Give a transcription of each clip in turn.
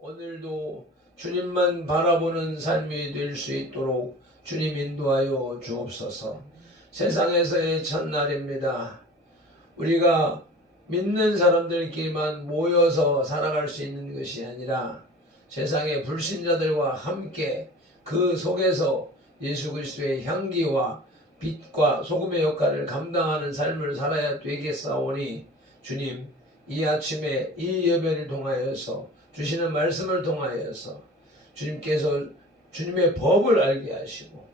오늘도 주님만 바라보는 삶이 될 수 있도록 주님 인도하여 주옵소서. 세상에서의 첫날입니다. 우리가 믿는 사람들끼리만 모여서 살아갈 수 있는 것이 아니라 세상의 불신자들과 함께 그 속에서 예수 그리스도의 향기와 빛과 소금의 역할을 감당하는 삶을 살아야 되겠사오니 주님, 이 아침에 이 예배를 통하여서 주시는 말씀을 통하여서 주님께서 주님의 법을 알게 하시고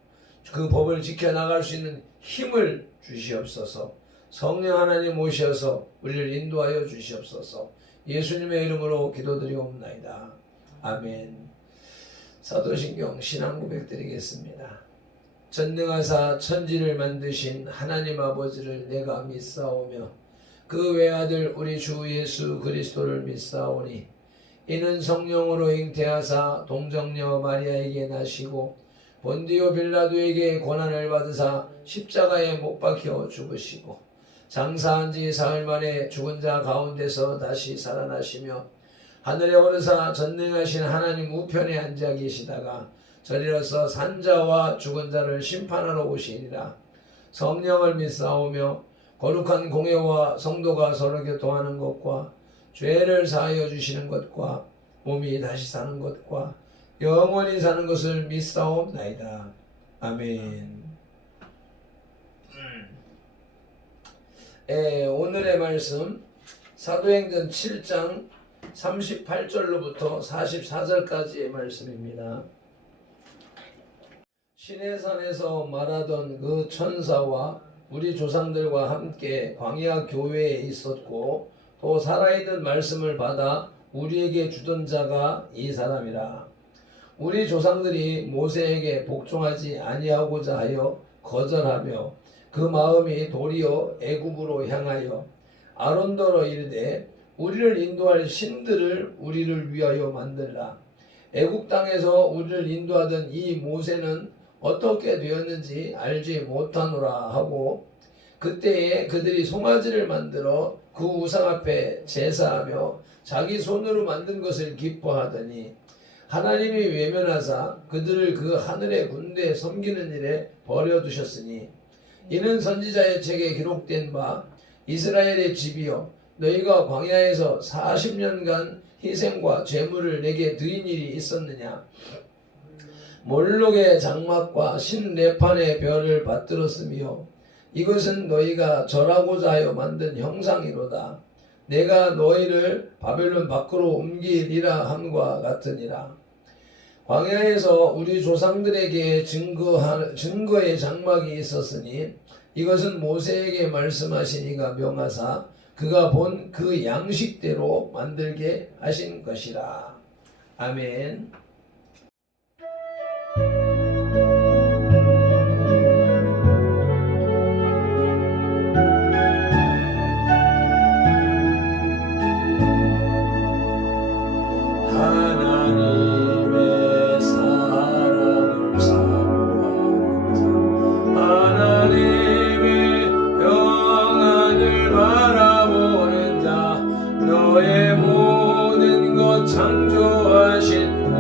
그 법을 지켜나갈 수 있는 힘을 주시옵소서. 성령 하나님 오셔서 우리를 인도하여 주시옵소서. 예수님의 이름으로 기도드리옵나이다. 아멘. 사도신경 신앙 고백 드리겠습니다. 전능하사 천지를 만드신 하나님 아버지를 내가 믿사오며 그 외아들 우리 주 예수 그리스도를 믿사오니 이는 성령으로 잉태하사 동정녀 마리아에게 나시고 본디오 빌라도에게 고난을 받으사 십자가에 못 박혀 죽으시고 장사한 지 사흘 만에 죽은 자 가운데서 다시 살아나시며 하늘에 오르사 전능하신 하나님 우편에 앉아 계시다가 저리로서 산자와 죽은 자를 심판하러 오시니라. 성령을 믿사오며 거룩한 공회와 성도가 서로 교통하는 것과 죄를 사하여 주시는 것과 몸이 다시 사는 것과 영원히 사는 것을 믿사옵나이다. 아멘. 오늘의 말씀 사도행전 7장 38절로부터 44절까지의 말씀입니다. 시내산에서 말하던 그 천사와 우리 조상들과 함께 광야 교회에 있었고 또 살아있는 말씀을 받아 우리에게 주던 자가 이 사람이라. 우리 조상들이 모세에게 복종하지 아니하고자 하여 거절하며 그 마음이 도리어 애굽으로 향하여 아론더러 이르되 우리를 인도할 신들을 우리를 위하여 만들라. 애굽 땅에서 우리를 인도하던 이 모세는 어떻게 되었는지 알지 못하노라 하고 그때에 그들이 송아지를 만들어 그 우상 앞에 제사하며 자기 손으로 만든 것을 기뻐하더니 하나님이 외면하사 그들을 그 하늘의 군대에 섬기는 일에 버려두셨으니 이는 선지자의 책에 기록된 바 이스라엘의 집이여 너희가 광야에서 40년간 희생과 제물을 내게 드린 일이 있었느냐. 몰록의 장막과 신레판의 별을 받들었으며 이것은 너희가 절하고자 하여 만든 형상이로다. 내가 너희를 바벨론 밖으로 옮기리라 함과 같으니라. 광야에서 우리 조상들에게 증거의 장막이 있었으니 이것은 모세에게 말씀하시니가 명하사 그가 본 그 양식대로 만들게 하신 것이라. 아멘. 너의 모든 것 창조하신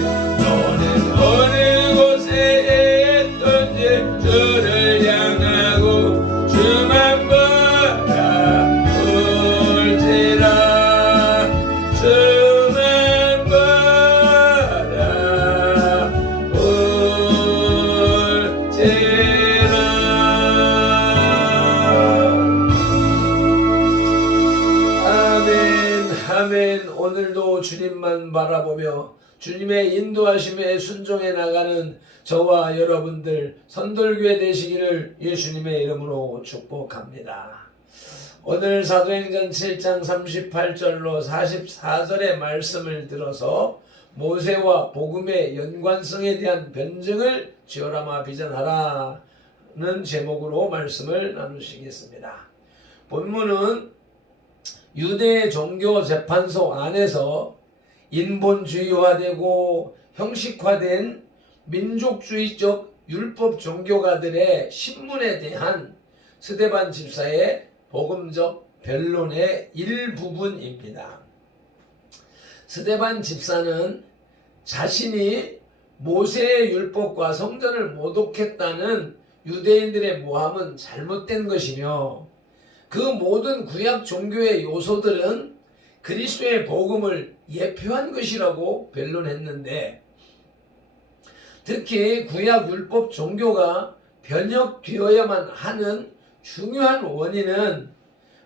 너는 어느 곳에 있든지 주를 향하고 주만 바라볼지라. 주만 바라볼지라. 아멘, 아멘. 오늘도 주님만 바라보며 주님의 인도하심에 순종해 나가는 저와 여러분들 선돌교회 되시기를 예수님의 이름으로 축복합니다. 오늘 사도행전 7장 38절로 44절의 말씀을 들어서 모세와 복음의 연관성에 대한 변증을 지어라마 비전하라는 제목으로 말씀을 나누시겠습니다. 본문은 유대 종교 재판소 안에서 인본주의화되고 형식화된 민족주의적 율법 종교가들의 신문에 대한 스데반 집사의 복음적 변론의 일부분입니다. 스데반 집사는 자신이 모세의 율법과 성전을 모독했다는 유대인들의 모함은 잘못된 것이며 그 모든 구약 종교의 요소들은 그리스도의 복음을 예표한 것이라고 변론했는데, 특히 구약 율법 종교가 변혁되어야만 하는 중요한 원인은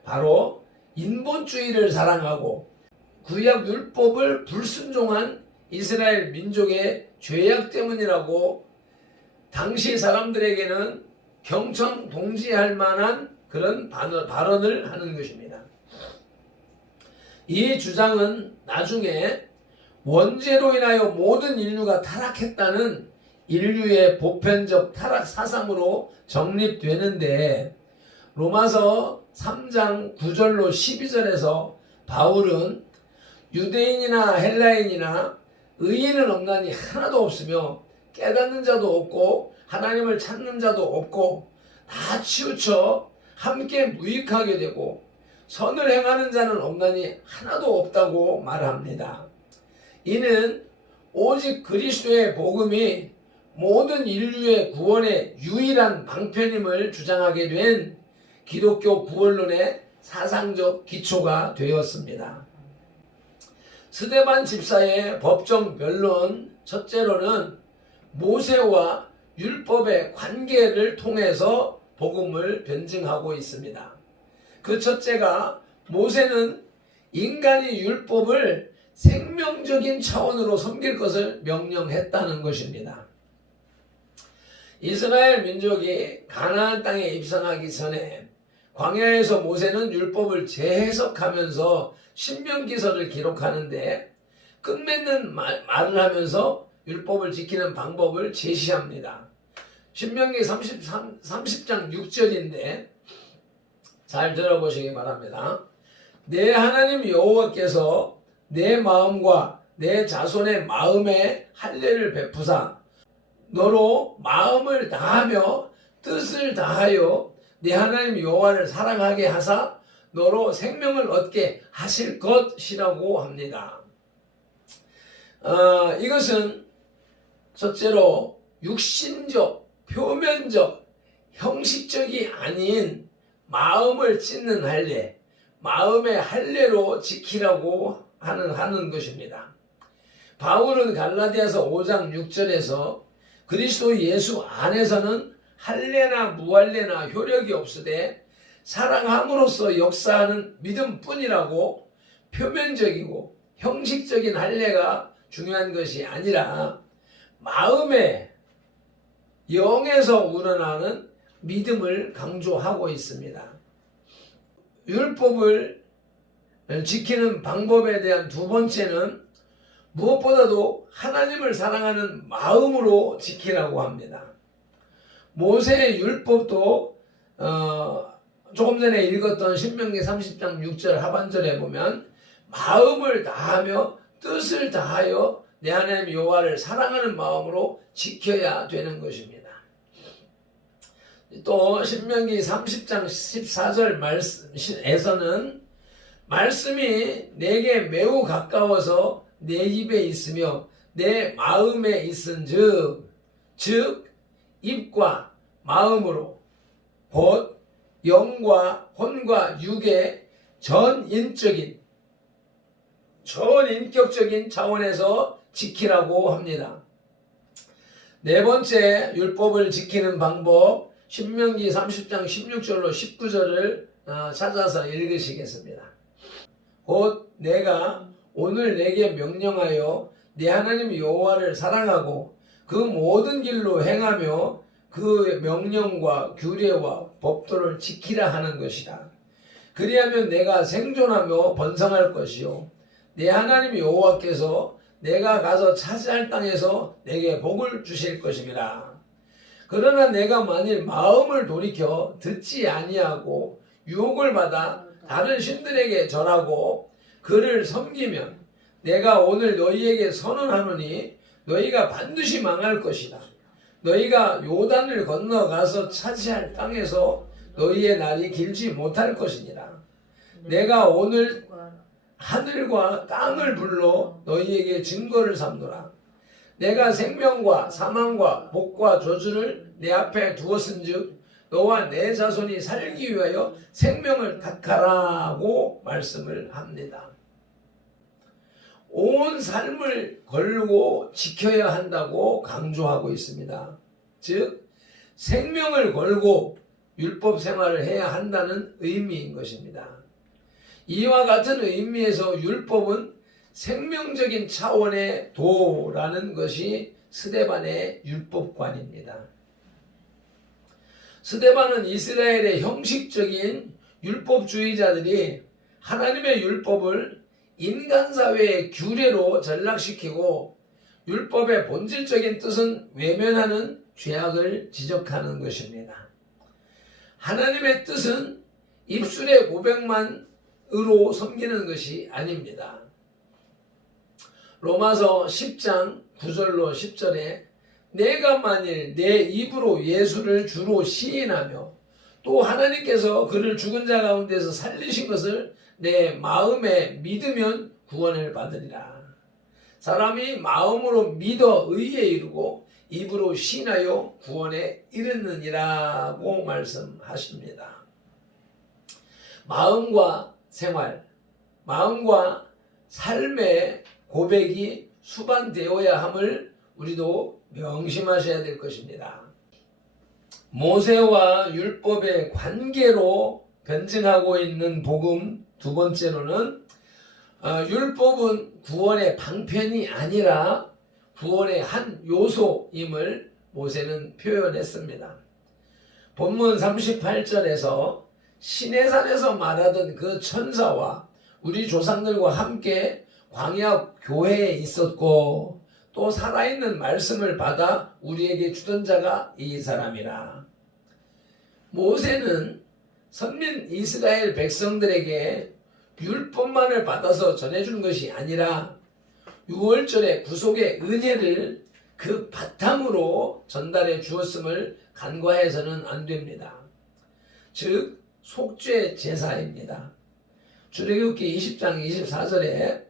바로 인본주의를 사랑하고 구약 율법을 불순종한 이스라엘 민족의 죄악 때문이라고 당시 사람들에게는 경청동지할 만한 그런 발언을 하는 것입니다. 이 주장은 나중에 원죄로 인하여 모든 인류가 타락했다는 인류의 보편적 타락 사상으로 정립되는데, 로마서 3장 9절로 12절에서 바울은 유대인이나 헬라인이나 의인은 없나니 하나도 없으며 깨닫는 자도 없고 하나님을 찾는 자도 없고 다 치우쳐 함께 무익하게 되고 선을 행하는 자는 없나니 하나도 없다고 말합니다. 이는 오직 그리스도의 복음이 모든 인류의 구원의 유일한 방편임을 주장하게 된 기독교 구원론의 사상적 기초가 되었습니다. 스데반 집사의 법정 변론, 첫째로는 모세와 율법의 관계를 통해서 복음을 변증하고 있습니다. 그 첫째가 모세는 인간이 율법을 생명적인 차원으로 섬길 것을 명령했다는 것입니다. 이스라엘 민족이 가나안 땅에 입성하기 전에 광야에서 모세는 율법을 재해석하면서 신명기서를 기록하는데 끝맺는 말을 하면서 율법을 지키는 방법을 제시합니다. 신명기 30장 6절인데 잘 들어보시기 바랍니다. 내 하나님 여호와께서 내 마음과 내 자손의 마음에 할례를 베푸사 너로 마음을 다하며 뜻을 다하여 내 하나님 여호와를 사랑하게 하사 너로 생명을 얻게 하실 것이라고 합니다. 이것은 첫째로 육신적, 표면적, 형식적이 아닌 마음을 찢는 할례, 마음의 할례로 지키라고 하는 것입니다. 바울은 갈라디아서 5장 6절에서 그리스도 예수 안에서는 할례나 무할례나 효력이 없으되 사랑함으로써 역사하는 믿음뿐이라고 표면적이고 형식적인 할례가 중요한 것이 아니라 마음의 영에서 우러나는 믿음을 강조하고 있습니다. 율법을 지키는 방법에 대한 두 번째는 무엇보다도 하나님을 사랑하는 마음으로 지키라고 합니다. 모세의 율법도 조금 전에 읽었던 신명기 30장 6절 하반절에 보면 마음을 다하며 뜻을 다하여 내 하나님 여호와를 사랑하는 마음으로 지켜야 되는 것입니다. 또 신명기 30장 14절 말씀에서는 말씀이 내게 매우 가까워서 내 입에 있으며 내 마음에 있은즉, 즉 입과 마음으로 곧 영과 혼과 육의 전인격적인 차원에서 지키라고 합니다. 네 번째 율법을 지키는 방법, 신명기 30장 16절로 19절을 찾아서 읽으시겠습니다. 곧 내가 오늘 내게 명령하여 네 하나님 여호와를 사랑하고 그 모든 길로 행하며 그 명령과 규례와 법도를 지키라 하는 것이다. 그리하면 내가 생존하며 번성할 것이요 내 하나님 여호와께서 내가 가서 차지할 땅에서 내게 복을 주실 것임이라. 그러나 내가 만일 마음을 돌이켜 듣지 아니하고 유혹을 받아 다른 신들에게 절하고 그를 섬기면 내가 오늘 너희에게 선언하노니 너희가 반드시 망할 것이다. 너희가 요단을 건너가서 차지할 땅에서 너희의 날이 길지 못할 것이니라. 내가 오늘 하늘과 땅을 불러 너희에게 증거를 삼노라. 내가 생명과 사망과 복과 저주를 내 앞에 두었은즉 너와 내 자손이 살기 위하여 생명을 택하라고 말씀을 합니다. 온 삶을 걸고 지켜야 한다고 강조하고 있습니다. 즉 생명을 걸고 율법 생활을 해야 한다는 의미인 것입니다. 이와 같은 의미에서 율법은 생명적인 차원의 도라는 것이 스데반의 율법관입니다. 스데반은 이스라엘의 형식적인 율법주의자들이 하나님의 율법을 인간사회의 규례로 전락시키고 율법의 본질적인 뜻은 외면하는 죄악을 지적하는 것입니다. 하나님의 뜻은 입술의 고백만으로 섬기는 것이 아닙니다. 로마서 10장 9절로 10절에 내가 만일 내 입으로 예수를 주로 시인하며 또 하나님께서 그를 죽은 자 가운데서 살리신 것을 내 마음에 믿으면 구원을 받으리라. 사람이 마음으로 믿어 의에 이르고 입으로 시인하여 구원에 이르느니라고 말씀하십니다. 마음과 생활, 마음과 삶의 고백이 수반되어야 함을 우리도 명심하셔야 될 것입니다. 모세와 율법의 관계로 변증하고 있는 복음 두 번째로는 율법은 구원의 방편이 아니라 구원의 한 요소임을 모세는 표현했습니다. 본문 38절에서 시내산에서 말하던 그 천사와 우리 조상들과 함께 광야 교회에 있었고 또 살아있는 말씀을 받아 우리에게 주던 자가 이 사람이라. 모세는 선민 이스라엘 백성들에게 율법만을 받아서 전해준 것이 아니라 6월절의 구속의 은혜를 그 바탕으로 전달해 주었음을 간과해서는 안 됩니다. 즉 속죄 제사입니다. 출애굽기 20장 24절에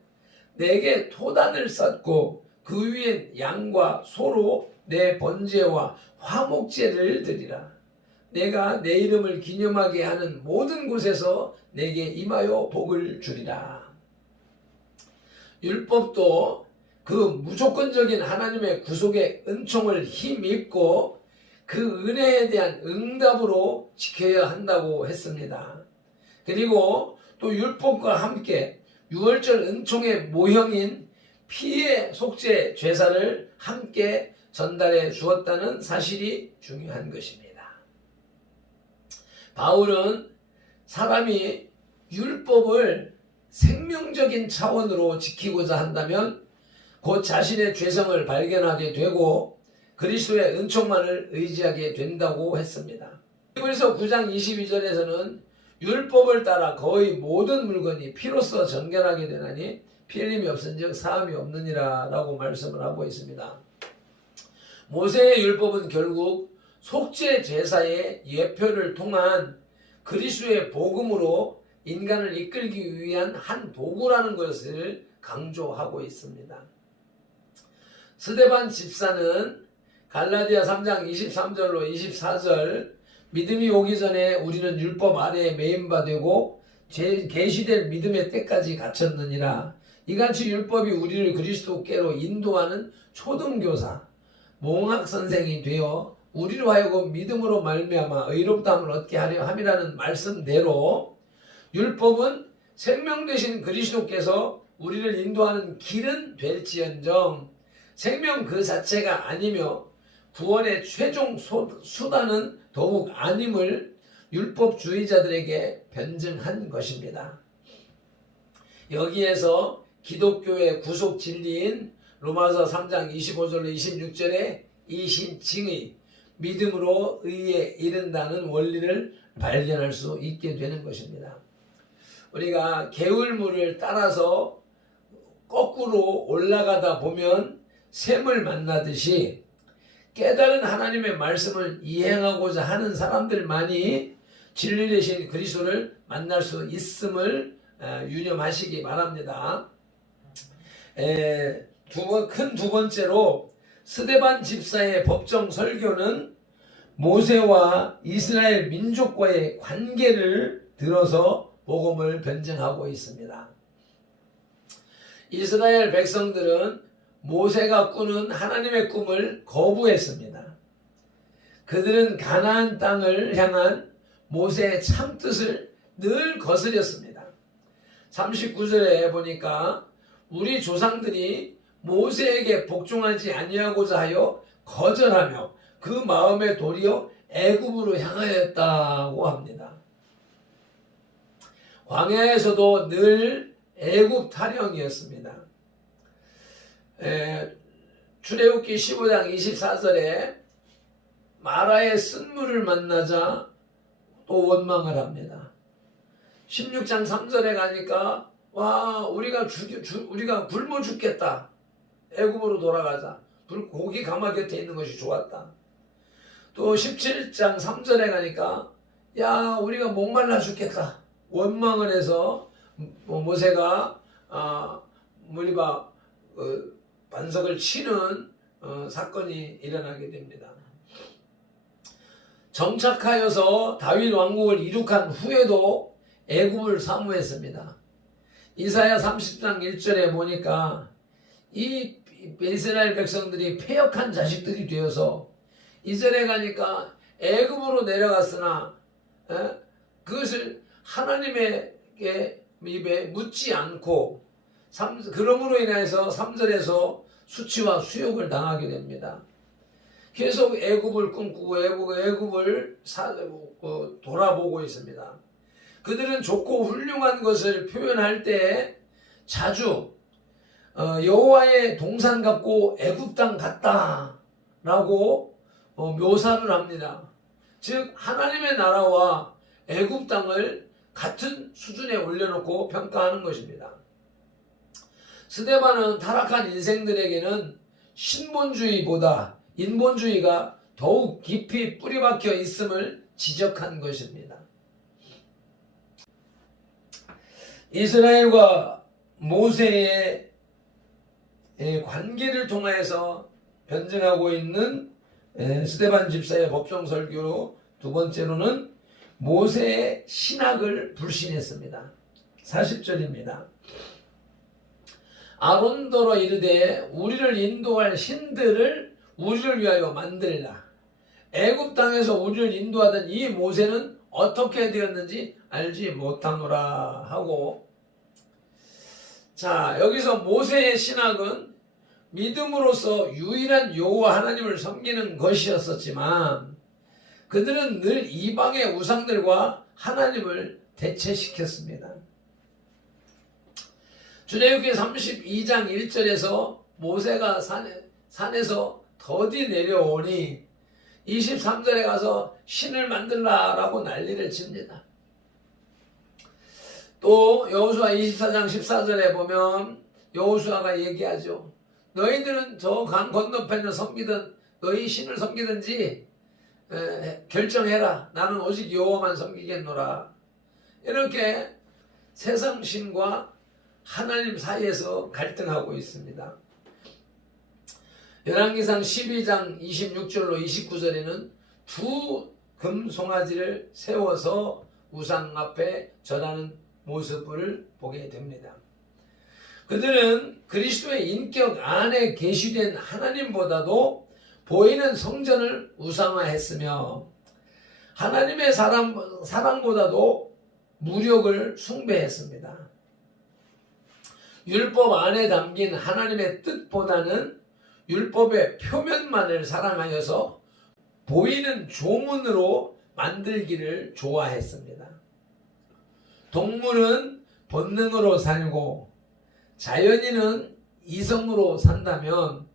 내게 토단을 쌓고 그 위에 양과 소로 내 번제와 화목제를 드리라. 내가 내 이름을 기념하게 하는 모든 곳에서 내게 임하여 복을 주리라. 율법도 그 무조건적인 하나님의 구속의 은총을 힘입고 그 은혜에 대한 응답으로 지켜야 한다고 했습니다. 그리고 또 율법과 함께 유월절 은총의 모형인 피의 속죄 제사를 함께 전달해 주었다는 사실이 중요한 것입니다. 바울은 사람이 율법을 생명적인 차원으로 지키고자 한다면 곧 자신의 죄성을 발견하게 되고 그리스도의 은총만을 의지하게 된다고 했습니다. 히브리서 9장 22절에서는 율법을 따라 거의 모든 물건이 피로써 정결하게 되나니 피 흘림이 없은즉 사함이 없느니라 라고 말씀을 하고 있습니다. 모세의 율법은 결국 속죄 제사의 예표를 통한 그리스도의 복음으로 인간을 이끌기 위한 한 도구라는 것을 강조하고 있습니다. 스데반 집사는 갈라디아 3장 23절로 24절 믿음이 오기 전에 우리는 율법 아래에 매인바 되고 계시될 믿음의 때까지 갇혔느니라. 이같이 율법이 우리를 그리스도께로 인도하는 초등교사, 몽학선생이 되어 우리로 하여금 믿음으로 말미암아 의롭다함을 얻게 하려 함이라는 말씀대로 율법은 생명 되신 그리스도께서 우리를 인도하는 길은 될지언정 생명 그 자체가 아니며 구원의 최종 수단은 더욱 아님을 율법주의자들에게 변증한 것입니다. 여기에서 기독교의 구속 진리인 로마서 3장 25절로 26절에 이신칭의 믿음으로 의에 이른다는 원리를 발견할 수 있게 되는 것입니다. 우리가 개울물을 따라서 거꾸로 올라가다 보면 샘을 만나듯이 깨달은 하나님의 말씀을 이행하고자 하는 사람들만이 진리 되신 그리스도를 만날 수 있음을 유념하시기 바랍니다. 큰 두 번째로 스데반 집사의 법정 설교는 모세와 이스라엘 민족과의 관계를 들어서 복음을 변증하고 있습니다. 이스라엘 백성들은 모세가 꾸는 하나님의 꿈을 거부했습니다. 그들은 가나안 땅을 향한 모세의 참뜻을 늘 거스렸습니다. 39절에 보니까 우리 조상들이 모세에게 복종하지 아니하고자 하여 거절하며 그 마음에 도리어 애굽으로 향하였다고 합니다. 광야에서도 늘 애굽 타령이었습니다. 출애굽기 15장 24절에 마라의 쓴물을 만나자 또 원망을 합니다. 16장 3절에 가니까 와 우리가 굶어 죽겠다. 애굽으로 돌아가자. 고기 가마 곁에 있는 것이 좋았다. 또 17장 3절에 가니까 야 우리가 목말라 죽겠다. 원망을 해서 모세가 머리바 반석을 치는 사건이 일어나게 됩니다. 정착하여서 다윗 왕국을 이룩한 후에도 애굽을 사모했습니다. 이사야 30장 1절에 보니까 이 이스라엘 백성들이 패역한 자식들이 되어서 2절에 가니까 애굽으로 내려갔으나 그것을 하나님에게 입에 묻지 않고 그러므로 인해서 3절에서 수치와 수욕을 당하게 됩니다. 계속 애굽을 꿈꾸고 애굽을 돌아보고 있습니다. 그들은 좋고 훌륭한 것을 표현할 때 자주 여호와의 동산 같고 애굽 땅 같다라고 묘사를 합니다. 즉 하나님의 나라와 애굽 땅을 같은 수준에 올려놓고 평가하는 것입니다. 스데반은 타락한 인생들에게는 신본주의보다 인본주의가 더욱 깊이 뿌리박혀 있음을 지적한 것입니다. 이스라엘과 모세의 관계를 통해서 변증하고 있는 스데반 집사의 법정 설교 두 번째로는 모세의 신학을 불신했습니다. 40절입니다. 아론더러 이르되 우리를 인도할 신들을 우리를 위하여 만들라. 애굽 땅에서 우리를 인도하던 이 모세는 어떻게 되었는지 알지 못하노라 하고, 자 여기서 모세의 신학은 믿음으로써 유일한 여호와 하나님을 섬기는 것이었었지만 그들은 늘 이방의 우상들과 하나님을 대체시켰습니다. 출애굽기 32장 1절에서 모세가 산에서 더디 내려오니 23절에 가서 신을 만들라라고 난리를 칩니다. 또 여호수아 24장 14절에 보면 여호수아가 얘기하죠. 너희들은 저 강 건너편을 섬기든 너희 신을 섬기든지 결정해라. 나는 오직 여호와만 섬기겠노라. 이렇게 세상 신과 하나님 사이에서 갈등하고 있습니다. 열왕기상 12장 26절로 29절에는 두 금송아지를 세워서 우상 앞에 절하는 모습을 보게 됩니다. 그들은 그리스도의 인격 안에 계시된 하나님보다도 보이는 성전을 우상화했으며 하나님의 사랑보다도 무력을 숭배했습니다. 율법 안에 담긴 하나님의 뜻보다는 율법의 표면만을 사랑하여서 보이는 조문으로 만들기를 좋아했습니다. 동물은 본능으로 살고 자연인은 이성으로 산다면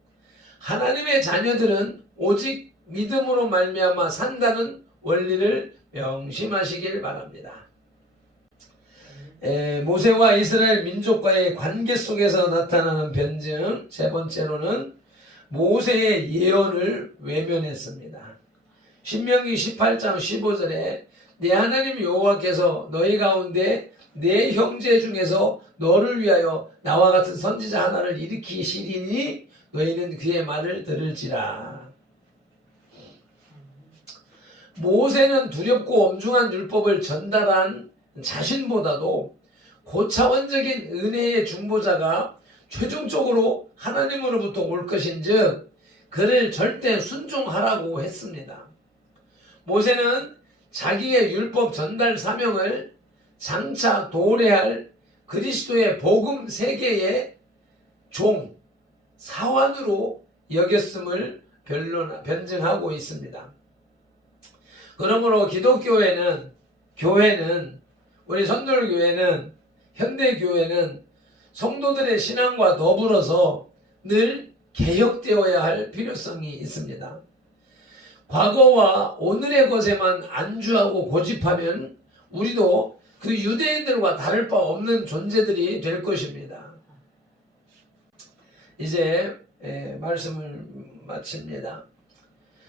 하나님의 자녀들은 오직 믿음으로 말미암아 산다는 원리를 명심하시길 바랍니다. 모세와 이스라엘 민족과의 관계 속에서 나타나는 변증, 세 번째로는 모세의 예언을 외면했습니다. 신명기 18장 15절에 내 하나님 여호와께서 너희 가운데 내 형제 중에서 너를 위하여 나와 같은 선지자 하나를 일으키시리니 너희는 그의 말을 들을지라. 모세는 두렵고 엄중한 율법을 전달한 자신보다도 고차원적인 은혜의 중보자가 최종적으로 하나님으로부터 올 것인즉 그를 절대 순종하라고 했습니다. 모세는 자기의 율법 전달 사명을 장차 도래할 그리스도의 복음 세계의 종, 사환으로 여겼음을 변증하고 있습니다. 그러므로 기독교회는, 우리 선돌교회는, 현대교회는 성도들의 신앙과 더불어서 늘 개혁되어야 할 필요성이 있습니다. 과거와 오늘의 것에만 안주하고 고집하면 우리도 그 유대인들과 다를 바 없는 존재들이 될 것입니다. 이제 말씀을 마칩니다.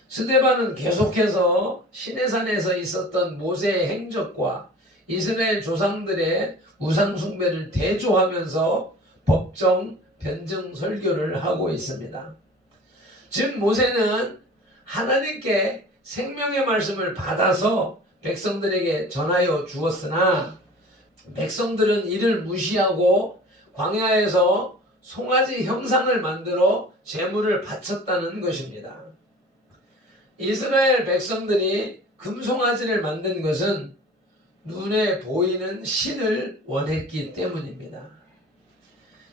스데반은 계속해서 시내산에서 있었던 모세의 행적과 이스라엘 조상들의 우상숭배를 대조하면서 법정 변증 설교를 하고 있습니다. 즉 모세는 하나님께 생명의 말씀을 받아서 백성들에게 전하여 주었으나 백성들은 이를 무시하고 광야에서 송아지 형상을 만들어 제물을 바쳤다는 것입니다. 이스라엘 백성들이 금송아지를 만든 것은 눈에 보이는 신을 원했기 때문입니다.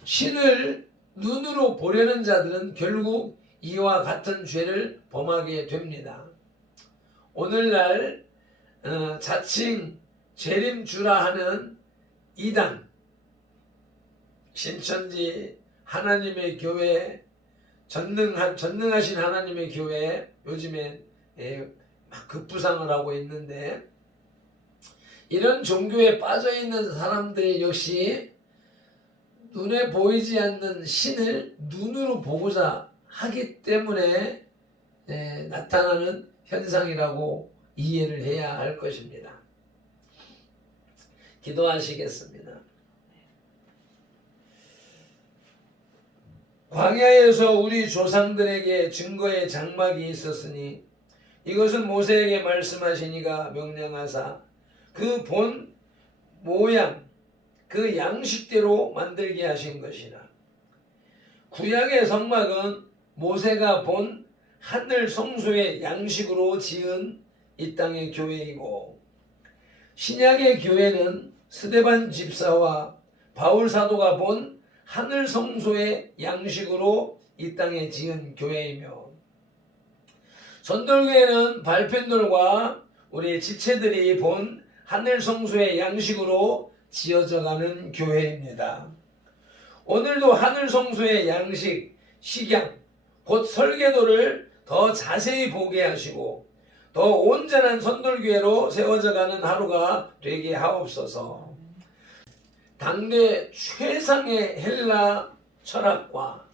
신을 눈으로 보려는 자들은 결국 이와 같은 죄를 범하게 됩니다. 오늘날 자칭 재림주라 하는 이단, 신천지 하나님의 교회, 전능하신 하나님의 교회, 요즘에 막 급부상을 하고 있는데 이런 종교에 빠져있는 사람들이 역시 눈에 보이지 않는 신을 눈으로 보고자 하기 때문에 나타나는 현상이라고 이해를 해야 할 것입니다. 기도하시겠습니다. 광야에서 우리 조상들에게 증거의 장막이 있었으니 이것은 모세에게 말씀하시니가 명령하사 그 본 모양 그 양식대로 만들게 하신 것이라. 구약의 성막은 모세가 본 하늘 성소의 양식으로 지은 이 땅의 교회이고 신약의 교회는 스데반 집사와 바울 사도가 본 하늘 성소의 양식으로 이 땅에 지은 교회이며 선돌교회는 발펜돌과 우리 지체들이 본 하늘 성소의 양식으로 지어져가는 교회입니다. 오늘도 하늘 성소의 양식, 식양, 곧 설계도를 더 자세히 보게 하시고 더 온전한 선돌교회로 세워져가는 하루가 되게 하옵소서. 당대 최상의 헬라 철학과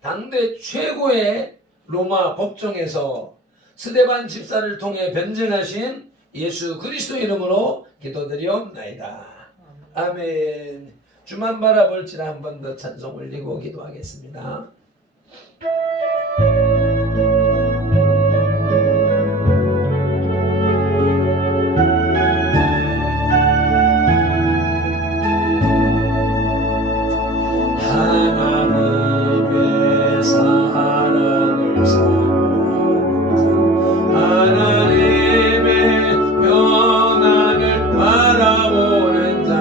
당대 최고의 로마 법정에서 스데반 집사를 통해 변증하신 예수 그리스도 이름으로 기도드리옵나이다. 아멘. 주만 바라볼지라 한 번 더 찬송 올리고 기도하겠습니다. 하나님의 사랑을 사모하는 자, 하나님의 평안을 바라보는 자,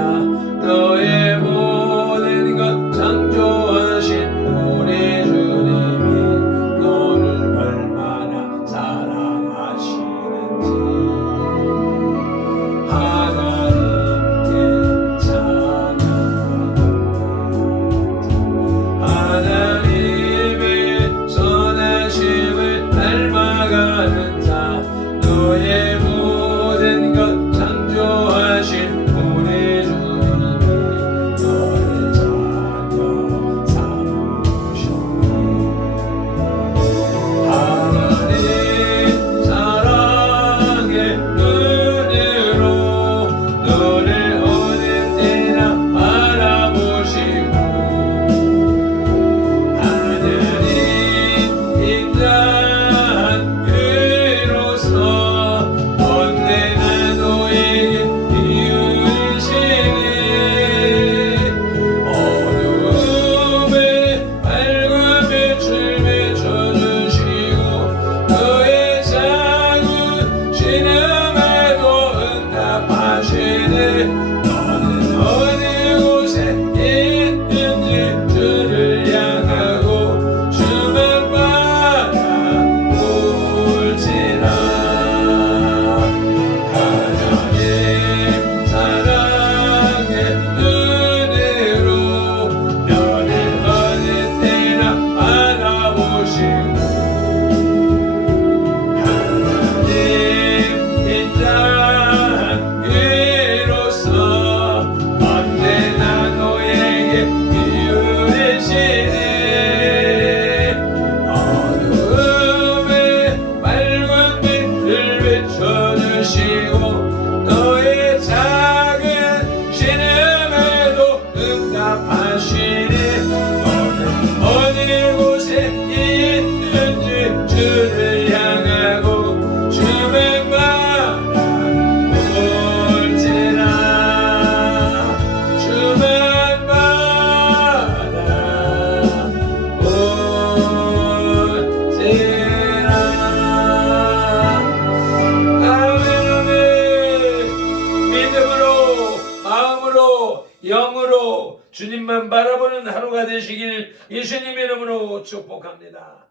너의 모든 것 창조하신 우리 주님이 너를 얼마나 사랑하시는지 하나님께 찬양하는 하나님의 선하심을 닮아가는 자, 너의 모든 것 창조하신 우리 주님이 너를 자녀 삼으셨네. 하나님 사랑의 눈으로 너를 어느 때나 바라보시고 하나님 인자한 그로서 언제나 너에게 비우시니 어두움에 밝은 빛을 비춰주시고 너의 작은 신음에도 응답하시네. 너는 어느 곳에 있든지 주를 향하고 주만 바라볼지라. 하나님 사랑의 눈으로 너를 어느 때나 바라보시고 하나님 인자한 그로서 언제나 너에게 비우시네. 어두움에 밝은 빛을 비춰주시고 너의 작은 신음에도 응답하시니 너는 어느 곳에 있든지 주를 향하고 주만 바라볼지라. 주만 바라볼지라. 아멘 아멘. 믿음으로 마음으로 영으로 주님만 바라보는 하루가 되시길 예수님의 이름으로 축복합니다.